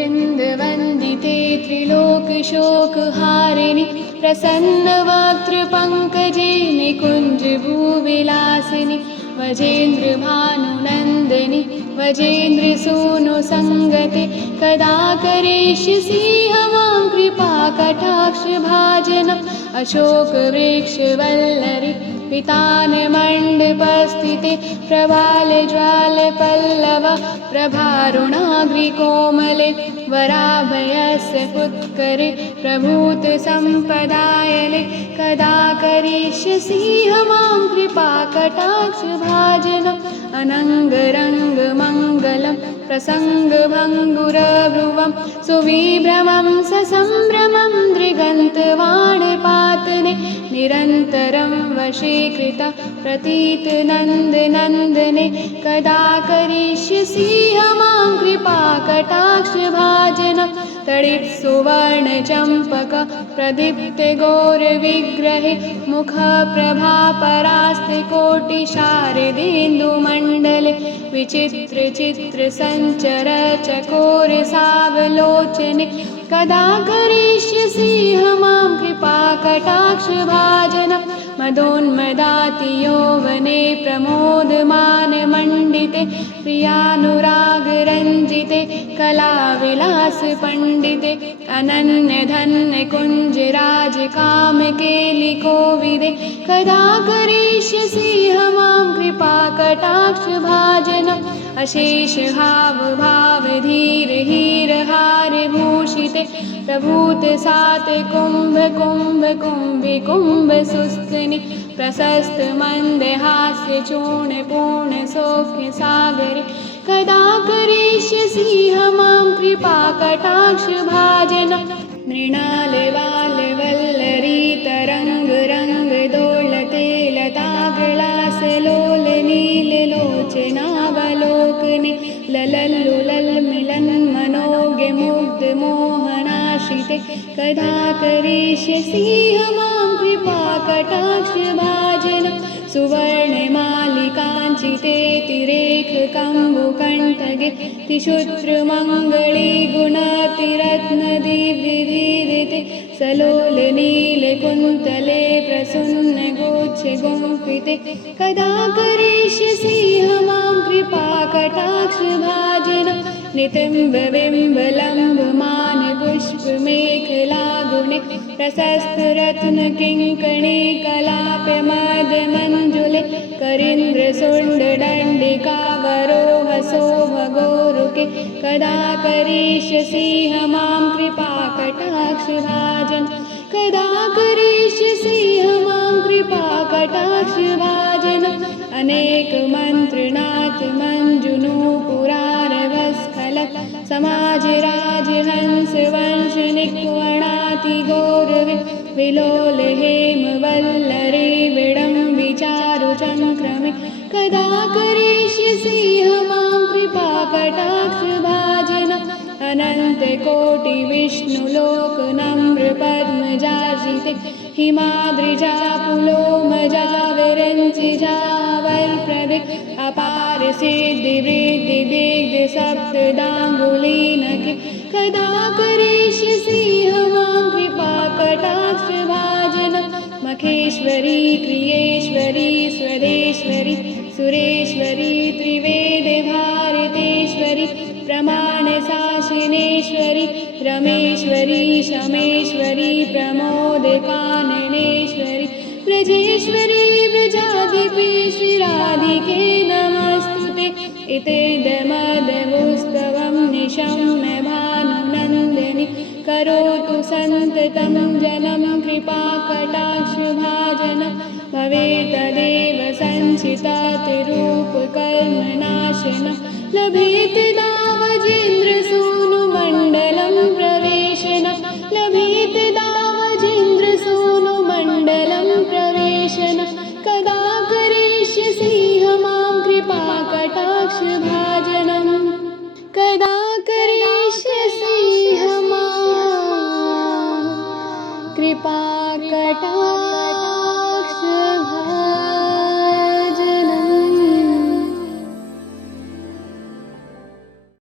मुकुरवृन्दवन्दिते त्रिलोकशोकहारिणि प्रसन्नवक्त्रपङ्कजे निकुञ्जभूविलासिनि वजेन्द्रभानुनन्दिनि वजेन्द्रसूनुसङ्गते कदा करिष्यसि मां कृपाकटाक्षभाजनम् अशोकवृक्षवल्लरि पितानमण्डपस्थिते प्रबालज्वालपल्लव प्रभारुणाग्रिकोमले वराभयस्य फुत्करे प्रभूतसम्पदायने कदा करिष्यसि मां कृपाकटाक्षभाजनम् अनङ्गरङ्गमङ्गलं प्रसङ्गभङ्गुरभ्रुवं सुविभ्रमं ससम्भ्रमं दृगन्तवाणपातने निरन्तरं वशीकृता प्रतीतनन्दनन्दने कदा करिष्यसि मां कृपाकटाक्षभाजनम् तडित्सुवर्णचम्पक प्रदीप्ते गौरविग्रहे मुखप्रभापरास्तिकोटिशारदेन्दुमण्डले विचित्रचित्रसञ्चरचकोरसावलोचने कदा करिष्यसि मां कृपाकटाक्षभाजनम् मदोन्मदातियौवने प्रमोदमानमण्डिते प्रियानुरागरञ्जिते कलाविलासपण्डिते अनन्यधन्यकुञ्जराजकामकेलिकोविदे कदा करिष्यसि मां कृपाकटाक्षभाजनम् अशेषहावभावधीरहीरहारभूषिते प्रभूतसातकुम्भकुम्भकुम्भिकुम्भसुस्तनि प्रशस्तमन्दहास्यचूर्णपूर्णसौख्यसागरे कदा करिष्यसि मां कृपाकटाक्षभाजनम् मृणालवालवल्लरीतरङ्गरङ्गदोलते लतागलासलोलनीललोचनावलोकने ललल्लुलल्मिलन्मनोज्ञमुग्धमोहनाश्रिते कदा करिष्यसि मां कृपाकटाक्षभाजनम् सुवर्णमालिकाञ्चिते तिरेखकम्बुकण्ठगे तिशुत्रमङ्गले गुणतिरत्नदिव्यधीरिते सलोलनीलकुन्तले प्रसन्नगोच्छगुम्फिते कदा करिष्यसि मां कृपाकटाक्षभाजनम् नितम्बबिम्बलम्बमानपुष्पमेखलागुणे प्रशस्तरत्नकिङ्कणे कलाप्यमदमञ्जुले करीन्द्रशुण्डदण्डिकावरोहसोभगोरुके कदा करिष्यसि मां कृपाकटाक्षभाजनम् कदा करिष्यसि मां कृपाकटाक्षभाजनम् अनेकमन्त्रणात् मञ्जुनूपुरारवस्खलत् समाजराजहंसवंशनिक्वणातिगौरवे विलोलहेमवल्लरे विडम्बिचारुचङ्क्रमे कदा करिष्यसि मां कृपाकटाक्षभाजनम् अनन्तकोटिविष्णुलोकनम्रपद्मजार्जिते हिमाद्रिजापुलोमजाविरञ्चिजावल्प्रदे अपारसिद्धिवृद्धिदिग्धसप्तदाङ्गुलीनके कदा करिष्यसि मां कृपाकटाक्षभाजनम् मखेश्वरी क्रियेश्वरी स्वदेश्वरी सुरेश्वरी त्रिवेदे भारतेश्वरी प्रमाणशासिनेश्वरी रमेश्वरी शमेश्वरी प्रमोदकाननेश्वरी व्रजेश्वरी व्रजाधिपे श्रीराधिके नमस्तुते इतेदमदमुस्तवं निशम्य भानुनन्दिनि करोतु सन्ततं जनं कृपाकटाक्षभाजनम् भवेत् तदेव सञ्चितातिरूपकर्मनाशनं लभेत् दावजेन्द्रसूनुमण्डलं प्रवेशनं लभेत् दावजेन्द्रसूनुमण्डलं प्रवेशनं कदा करिष्यसि मां कृपाकटाक्षभाजनम्